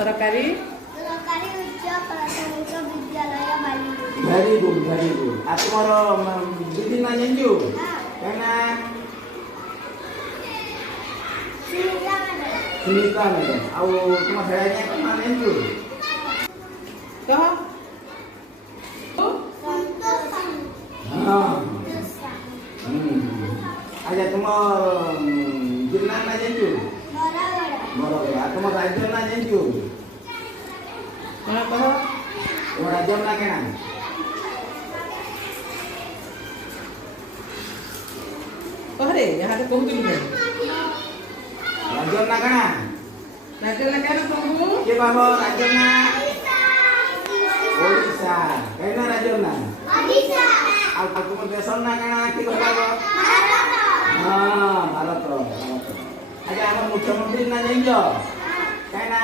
ସରକାରୀ ଉଚ୍ଚ ପ୍ରାଥମିକ ବିଦ୍ୟାଳୟ Baliguda. Very good very good. ଆଉ ତୁମର ଦିଦି ନା ଜାଣିଛୁ କାହିଁକିନା ସୁନିତା ମ୍ୟାଡ଼ାମ। ଆଉ ତୁମ ଖେଳାଳିଆ କ'ଣ ନା ଜାଣିଛୁ କହ। ହଁ। ଆଚ୍ଛା ତୁମ ଜିଲ୍ଲା ନା ଜାଣିଛୁ ବରଗଡ଼। ଆଉ ତୁମ ରାଜ୍ୟ ନା ଜାଣିଛୁ କ'ଣ କହ। ତୁମ ରାଜ୍ୟ ନା କେଣା କହରେ ଏହାଦେ କହୁଥିଲୁ କେন ରାଜ୍ୟ ନା କେଣା ରାଜ୍ୟ ନା କେন କହୁ। କିଏ କହିବ ରାଜ୍ୟ ନା ଓଡ଼ିଶା। କେନା ରାଜ୍ୟ ନା ଆଉ ତୁମ ଦେଶର ନା କେଣା କିଏ କହିବ ହଁ ଭାରତ। ଆଚ୍ଛା ଆମର ମୁଖ୍ୟମନ୍ତ୍ରୀ ନା ଜାଣିଛ କାହିଁକିନା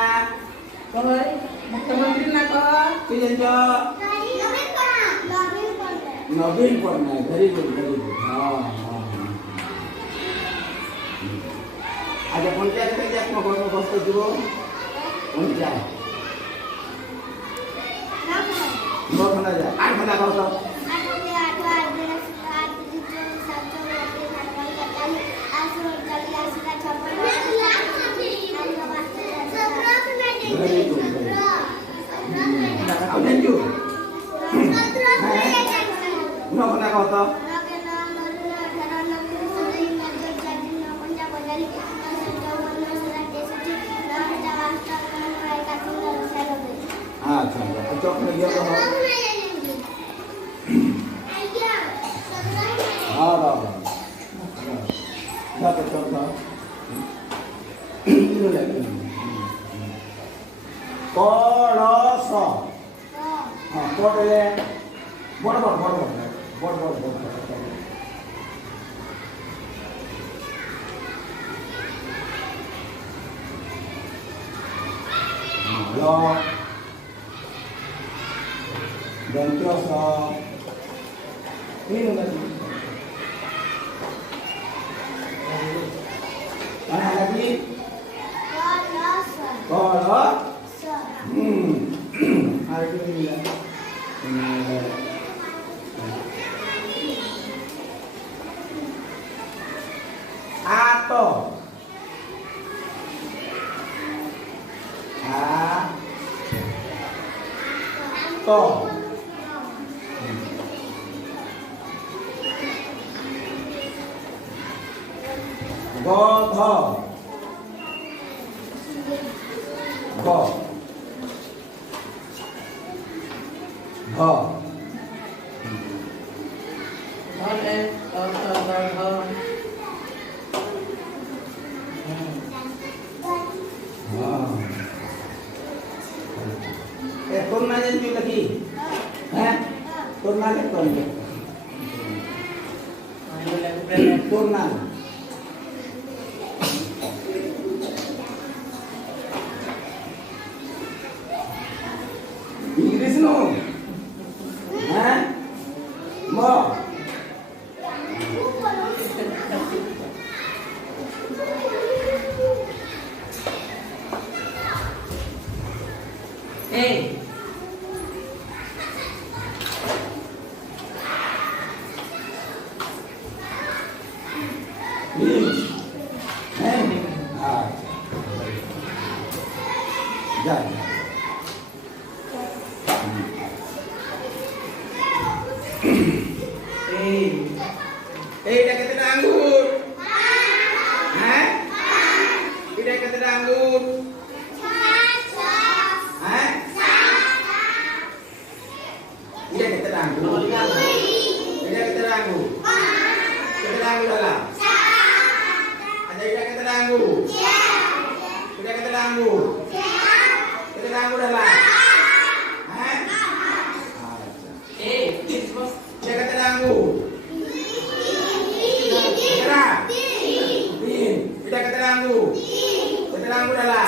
କହ ମୁଖ୍ୟମନ୍ତ୍ରୀ ନା କହ। କିଏ ଜାଣିଛ ନବୀନ Patnaik. Very good very good. ହଁ ହଁ। ଆଚ୍ଛା ପଞ୍ଚାୟତ କେତେ ତୁମ ଘରକୁ ଗସ୍ତ ଯିବ ପଞ୍ଚାୟତ ନଅ ଘଣ୍ଟା ଯା 8 ଘଣ୍ଟା ଗସ୍ତ। Very good very good. ଆଉ ଜାଣିଛୁ 9 ଘଣ୍ଟା ଗସ୍ତ। আচ্ছা চক্র ইয়ে তো হ্যাঁ দাও দাও চক্র কলস হ্যাঁ পড়লে বড় বড় বড় বড় বড় বড় বড় hello Dentros ini lagi. Mana lagi? Kolot. Hari ini ya. Atau atau গধ ঘ ঘ ঘরে অর্থ গধ। তোর না জানি নাকি হ্যাঁ তোর না জানি তোর না ইংলিশ নো হ্যাঁ ম এই হ্যাঁ যা এইটা কেতেটা আঙ্গুর হ্যাঁ এটা কেতেটা আঙ্গুর হ্যাঁ এটা কেতেটা আঙ্গুর এটা কেতেটা আঙ্গুর কেতেটা আঙ্গুর হলা আচ্ছা এটা কেতেটা আঙ্গুর এটা কেতেটা আঙ্গুর কেতেটা আঙ্গুর হলা হ্যাঁ এই এটা কেতেটা আঙ্গুর Kita ketemu. Ketemu adalah